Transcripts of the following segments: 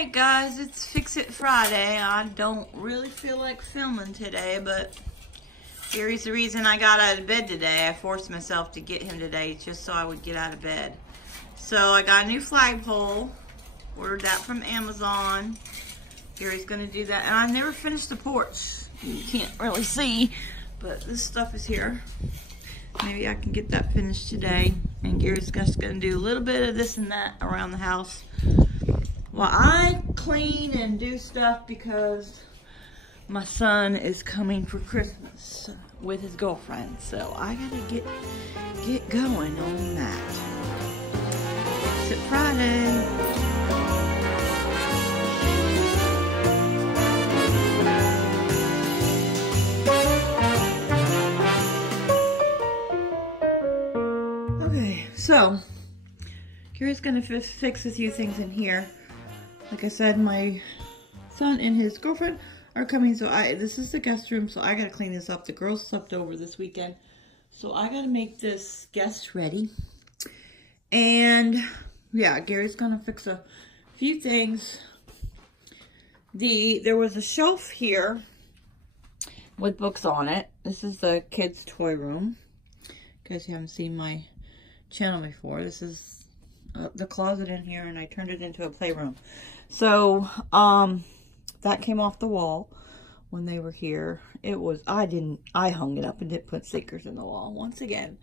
Alright guys, it's Fix It Friday. I don't really feel like filming today, but Gary's the reason I got out of bed today. I forced myself to get him today just so I would get out of bed. So I got a new flagpole, ordered that from Amazon. Gary's gonna do that, and I never finished the porch. You can't really see, but this stuff is here. Maybe I can get that finished today. And Gary's just gonna do a little bit of this and that around the house while I clean and do stuff, because my son is coming for Christmas with his girlfriend. So I gotta get going on that. Fix It Friday. So, Gary's gonna fix a few things in here. Like I said, my son and his girlfriend are coming, so this is the guest room, so I gotta clean this up. The girls slept over this weekend, so I gotta make this guest ready. And yeah, Gary's gonna fix a few things. There was a shelf here with books on it. This is the kids' toy room. In case you haven't seen my channel before, this is the closet in here, and I turned it into a playroom. So that came off the wall when they were here. I hung it up and didn't put stickers in the wall once again.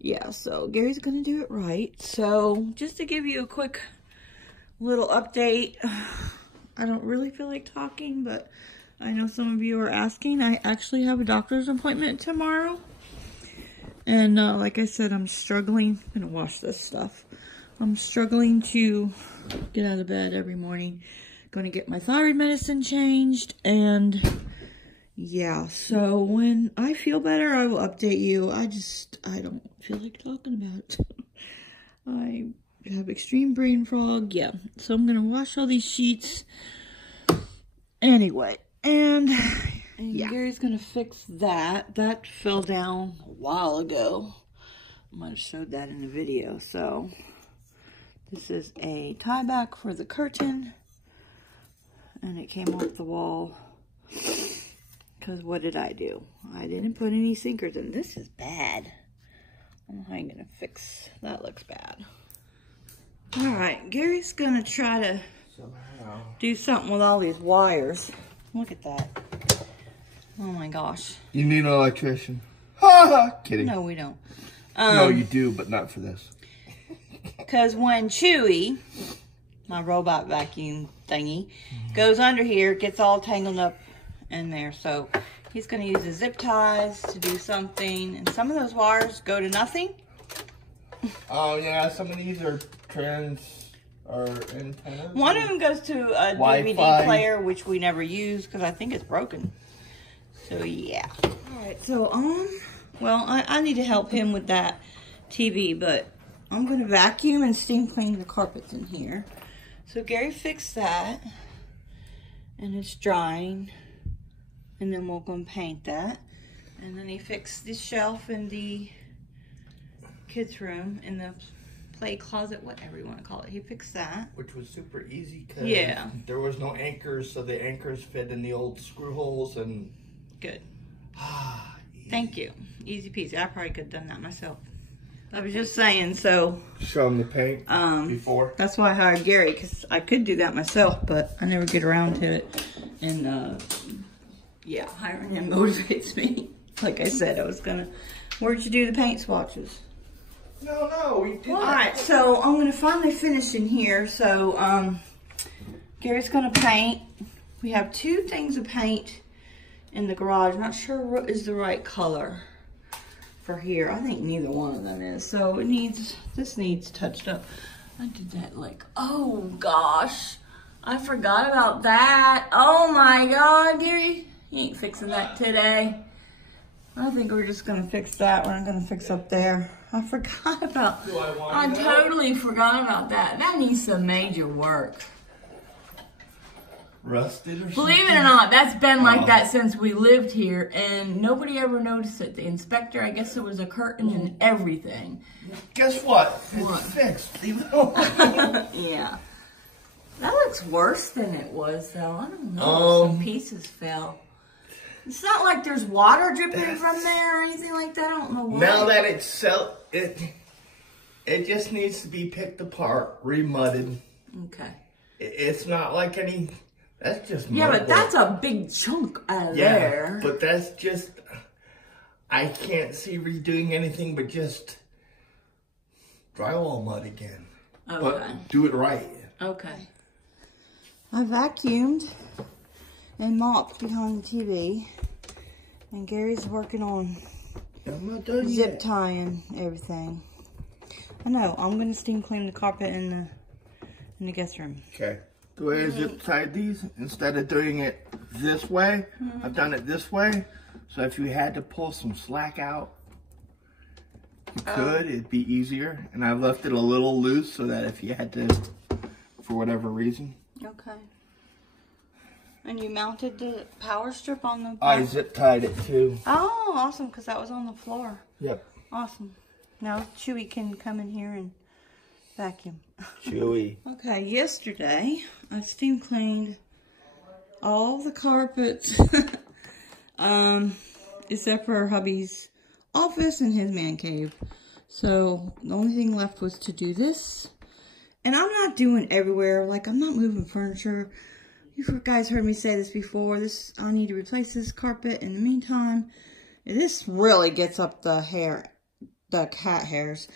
Yeah, so Gary's gonna do it right. So just to give you a quick little update, I don't really feel like talking, but I know some of you are asking. I actually have a doctor's appointment tomorrow. And like I said, I'm struggling. I'm gonna wash this stuff. I'm struggling to get out of bed every morning. Gonna get my thyroid medicine changed, and yeah, so when I feel better, I will update you. I don't feel like talking about it. I have extreme brain fog. Yeah, so I'm gonna wash all these sheets anyway, and yeah. Gary's gonna fix that. That fell down a while ago. I might have showed that in the video. So this is a tie back for the curtain, and it came off the wall. Because what did I do? I didn't put any sinkers in. This is bad. I'm gonna fix. That looks bad. All right, Gary's gonna try to do something with all these wires. Look at that. Oh my gosh. You need an electrician. Ha ha! Kidding. No, we don't. No, you do, but not for this. Because when Chewy, my robot vacuum thingy, goes under here, it gets all tangled up in there. So he's going to use the zip ties to do something. And some of those wires go to nothing. Oh, yeah. Some of these are antennas. One of them goes to a Wi-Fi DVD player, which we never use because I think it's broken. So yeah. Alright, so well, I need to help him with that TV, but I'm gonna vacuum and steam clean the carpets in here. So Gary fixed that, and it's drying, and then we'll go and paint that. And then he fixed the shelf in the kids' room, in the play closet, whatever you want to call it. He fixed that. Which was super easy because there was no anchors, so the anchors fit in the old screw holes and... Good. Thank you. Easy peasy. I probably could have done that myself. I was just saying, so... Show him the paint before. That's why I hired Gary, because I could do that myself, but I never get around to it. And, yeah, hiring him motivates me. Like I said, I was gonna... Where'd you do the paint swatches? No, we did. Alright, so I'm gonna finally finish in here. So, Gary's gonna paint. We have two things of paint in the garage. I'm not sure what is the right color for here. I think neither one of them is. So this needs touched up. I did that like, oh gosh, I forgot about that. Oh my God, Gary, you ain't fixing that today. I think we're just gonna fix that. We're not gonna fix up there. I forgot about, I totally forgot about that. That needs some major work. Rusted or something? Believe it or not, that's been like that since we lived here, and nobody ever noticed it. The inspector, I guess there was a curtain and everything. Guess what? It's fixed. Leave it alone. Yeah. That looks worse than it was, though. I don't know. Some pieces fell. It's not like there's water dripping from there or anything like that. I don't know why. Now that it's it just needs to be picked apart, remudded. Okay. It's not like any. That's just yeah, but that's a big chunk out of there. But that's just. I can't see redoing anything but just drywall mud again. Okay. But do it right. Okay. I vacuumed and mopped behind the TV, and Gary's working on zip tying everything. I know. I'm gonna steam clean the carpet in the guest room. Okay. The way I zip tied these, instead of doing it this way, I've done it this way. So if you had to pull some slack out, you could. It'd be easier. And I left it a little loose so that if you had to, for whatever reason. Okay. And you mounted the power strip on the... I zip tied it too. Oh, awesome, because that was on the floor. Yep. Awesome. Now Chewy can come in here and vacuum. Chewy. Okay, yesterday I steam cleaned all the carpets. Except for hubby's office and his man cave. So the only thing left was to do this. And I'm not doing everywhere. Like, I'm not moving furniture. You guys heard me say this before. I need to replace this carpet in the meantime. This really gets up the cat hairs.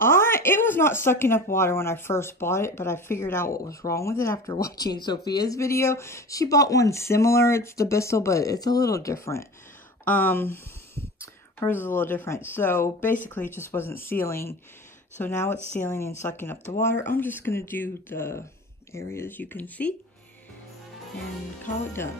It was not sucking up water when I first bought it, but I figured out what was wrong with it after watching Sophia's video. She bought one similar. It's the Bissell, but it's a little different. Hers is a little different. So basically it just wasn't sealing. So now it's sealing and sucking up the water. I'm just going to do the areas you can see and call it done.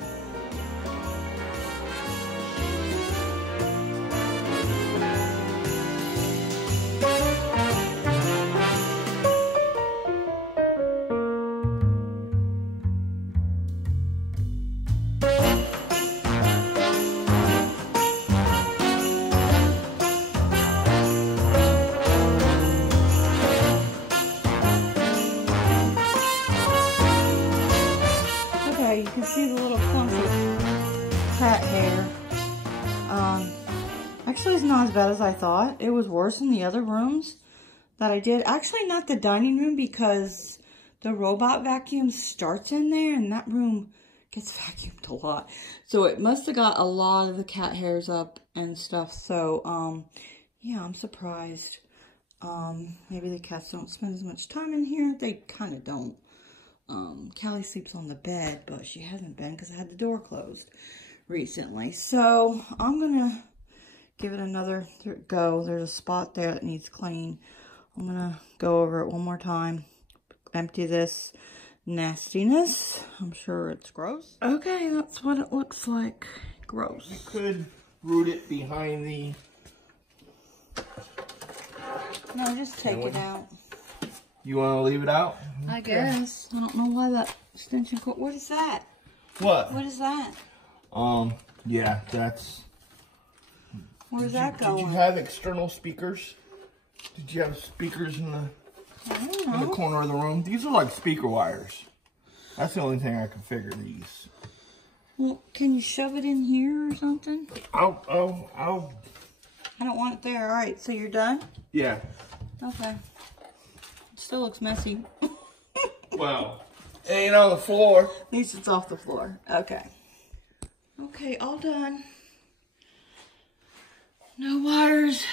You can see the little clump of cat hair. Actually, it's not as bad as I thought. It was worse in the other rooms that I did. Actually, not the dining room, because the robot vacuum starts in there, and that room gets vacuumed a lot. So it must have got a lot of the cat hairs up and stuff. So, yeah, I'm surprised. Maybe the cats don't spend as much time in here. They kind of don't. Callie sleeps on the bed, but she hasn't been because I had the door closed recently. So I'm gonna give it another go. There's a spot there that needs clean. I'm gonna go over it one more time, empty this nastiness. I'm sure it's gross. Okay, that's what it looks like. Gross. You could root it behind the... No, just take it out. You want to leave it out? I guess. I don't know why that extension cord... What is that? What? What is that? Yeah, that's... Where's that going? Did you have external speakers? Did you have speakers in the corner of the room? These are like speaker wires. That's the only thing I can figure these. Well, can you shove it in here or something? I'll... I don't want it there. All right, so you're done? Yeah. Okay. Still looks messy. Well, it ain't on the floor. At least it's off the floor. Okay. Okay, all done. No wires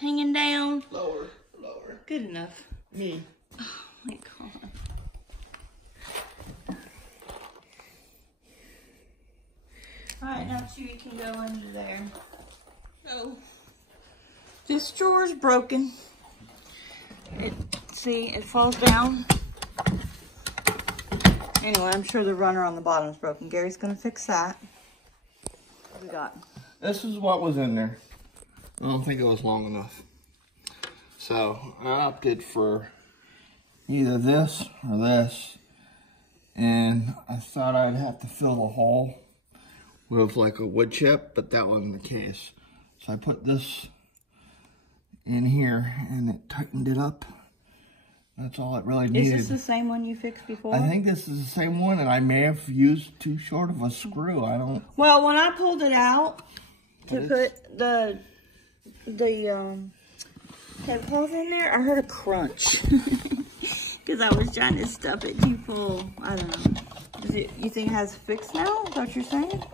hanging down. Lower, lower. Good enough. Me. Oh my God. Alright, now Chewy can go under there. Oh. This drawer's broken. See, it falls down. Anyway, I'm sure the runner on the bottom is broken. Gary's gonna fix that. What we got? This is what was in there. I don't think it was long enough. So I opted for either this or this. And I thought I'd have to fill the hole with like a wood chip, but that wasn't the case. So I put this in here and it tightened it up. That's all it really needed. Is this the same one you fixed before? I think this is the same one, and I may have used too short of a screw. I don't... Well, when I pulled it out to put the tablecloth in there, I heard a crunch. Because I was trying to stuff it too full. I don't know. You think it has fixed now? Is that what you're saying?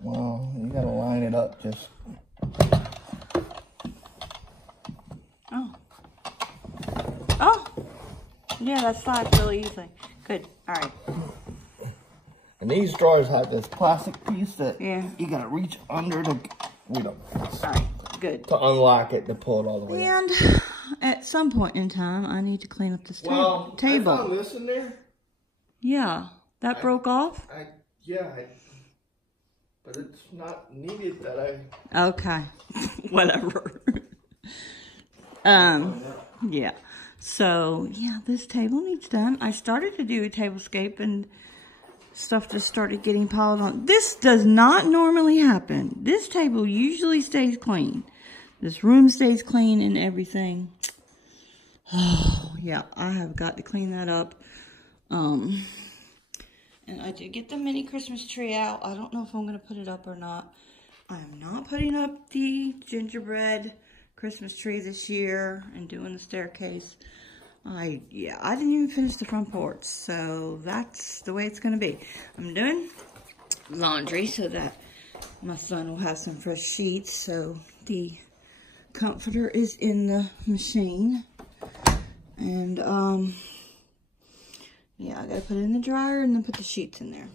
Well, you gotta line it up just... Oh. Oh! Yeah, that slides really easily. Good. Alright. And these drawers have this plastic piece that you gotta reach under to... Alright, good. To unlock it, to pull it all the way out. And at some point in time, I need to clean up this table. I found this in there. Yeah. That broke off? But it's not needed that I... Okay. Whatever. Yeah. So, yeah, this table needs done. I started to do a tablescape and stuff just started getting piled on. This does not normally happen. This table usually stays clean. This room stays clean and everything. Oh, yeah, I have got to clean that up. And I did get the mini Christmas tree out. I don't know if I'm going to put it up or not. I'm not putting up the gingerbread Christmas tree this year and doing the staircase. I didn't even finish the front porch, so that's the way it's going to be. I'm doing laundry so that my son will have some fresh sheets. So the comforter is in the machine. And, yeah, I gotta put it in the dryer and then put the sheets in there.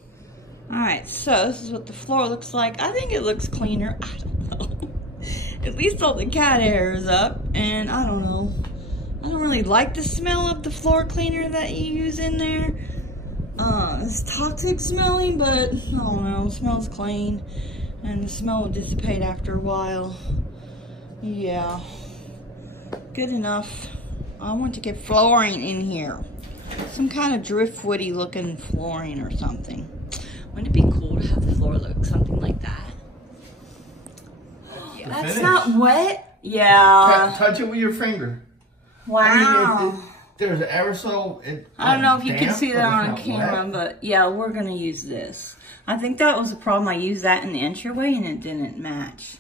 Alright, so this is what the floor looks like. I think it looks cleaner. I don't know. At least all the cat hair is up. And I don't know. I don't really like the smell of the floor cleaner that you use in there. It's toxic smelling, but I don't know. It smells clean. And the smell will dissipate after a while. Yeah. Good enough. I want to get flooring in here. Some kind of driftwoody looking flooring or something. Wouldn't it be cool to have the floor look something like that? Yeah, that's not wet. Yeah. Touch it with your finger. Wow. I mean, there's ever so... I don't know if you can see that on camera, but yeah, we're going to use this. I think that was the problem. I used that in the entryway and it didn't match.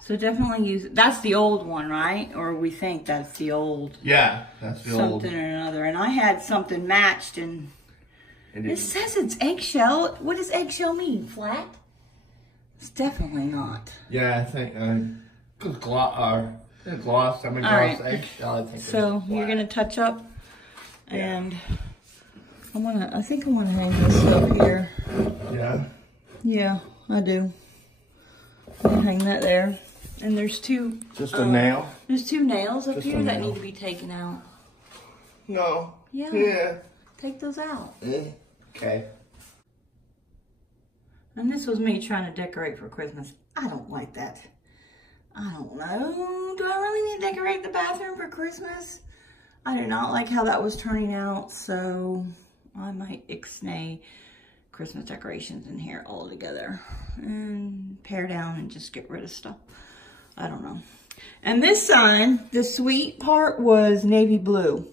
So definitely use... That's the old one, right? Or we think that's the old... Yeah, that's the old... Something or another. And I had something matched and... It says it's eggshell. What does eggshell mean? Flat? It's definitely not. Yeah, I think... gloss, I mean, gloss, eggshell, I think. So you're going to touch up and... I think I want to hang this up here. Yeah? Yeah, I do. I'll hang that there. And there's two... Just a nail? There's two nails up here that need to be taken out. No. Yeah. Take those out. Okay. And this was me trying to decorate for Christmas. I don't like that. I don't know. Do I really need to decorate the bathroom for Christmas? I do not like how that was turning out, so I might ixnay Christmas decorations in here all together and pare down and just get rid of stuff. I don't know. And this sign, the sweet part was navy blue.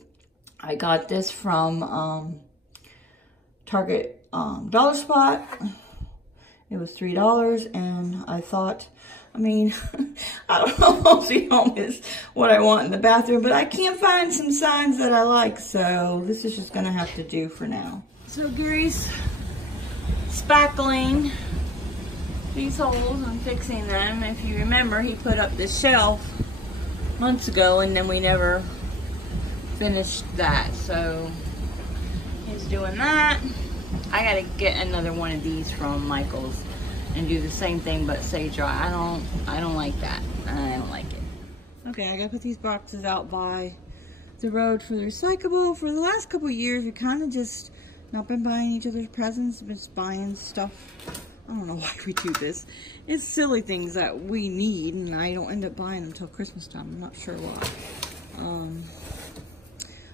I got this from Target Dollar Spot. It was $3 and I thought, I mean, I don't know if the home is what I want in the bathroom, but I can't find some signs that I like, so this is just gonna have to do for now. So Gary's spackling these holes and fixing them. If you remember, he put up this shelf months ago and then we never finished that, so he's doing that. I gotta get another one of these from Michael's and do the same thing but say dry. I don't like that. I don't like it. Okay, I gotta put these boxes out by the road for the recyclable. For the last couple of years, we kind of just not been buying each other's presents, been just buying stuff. I don't know why we do this. It's silly things that we need, and I don't end up buying them until Christmas time. I'm not sure why.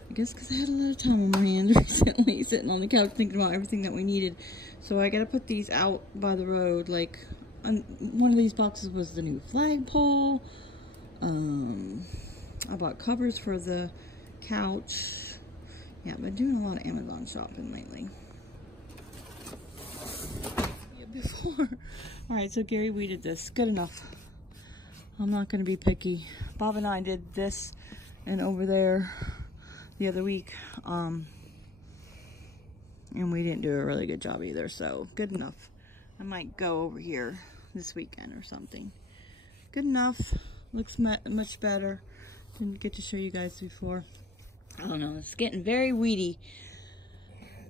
I guess because I had a lot of time on my hands recently, sitting on the couch thinking about everything that we needed. So I gotta put these out by the road. Like, one of these boxes was the new flagpole. I bought covers for the couch. Yeah, I've been doing a lot of Amazon shopping lately. Yeah, before. Alright, so Gary weeded this. Good enough. I'm not going to be picky. Bob and I did this and over there the other week. And we didn't do a really good job either, so good enough. I might go over here this weekend or something. Good enough. Looks much better. Didn't get to show you guys before. I don't know. It's getting very weedy.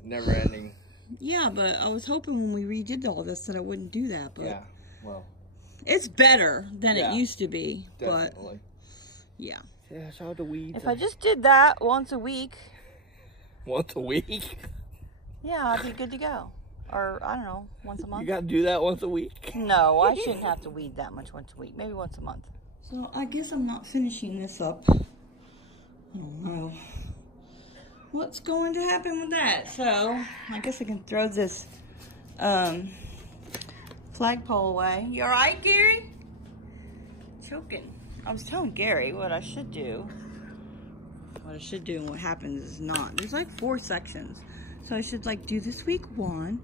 Never ending. Yeah, but I was hoping when we redid all this that I wouldn't do that. But yeah, well. It's better than it used to be. Definitely. But yeah. Yeah, shout out the weeds. If I just did that once a week. Once a week? Yeah, I'd be good to go. Or, I don't know, once a month. You gotta do that once a week? No, I shouldn't have to weed that much once a week. Maybe once a month. So, I guess I'm not finishing this up. I don't know what's going to happen with that. So, I guess I can throw this flagpole away. You alright, Gary? Choking. I was telling Gary what I should do. What I should do and what happens is not. There's like 4 sections. So I should like do this week 1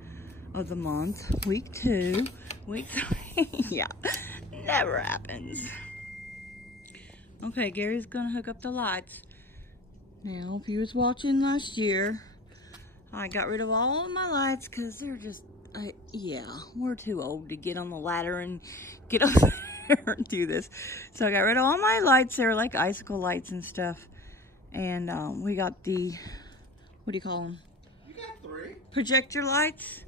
of the month, week 2, week 3. Yeah, never happens. Okay, Gary's gonna hook up the lights. Now, if you was watching last year, I got rid of all of my lights because they're just, yeah, we're too old to get on the ladder and get up there and do this. So I got rid of all my lights. They were like icicle lights and stuff. And we got the, what do you call them? You got 3. Projector lights.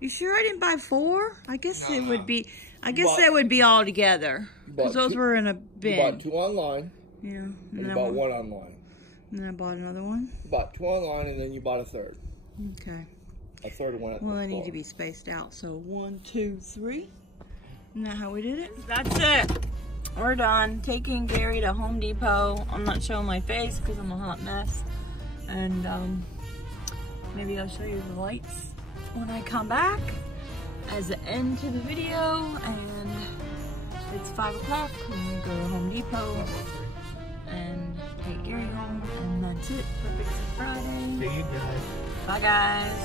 You sure I didn't buy 4? I guess it would be, I guess bought, that would be all together. Because those were in a bin. You bought 2 online. Yeah. And you bought 1 online. And then I bought another one. You bought 2 online and then you bought a 3rd. Okay. A 3rd one at Well, the they need store. to be spaced out. So 1, 2, 3. Isn't that how we did it? That's it. We're done. Taking Gary to Home Depot. I'm not showing my face because I'm a hot mess. And maybe I'll show you the lights when I come back as the end to the video. And it's 5 o'clock. I'm going to go to Home Depot and take Gary home. And that's it for Fix It Friday. See you guys. Bye, guys.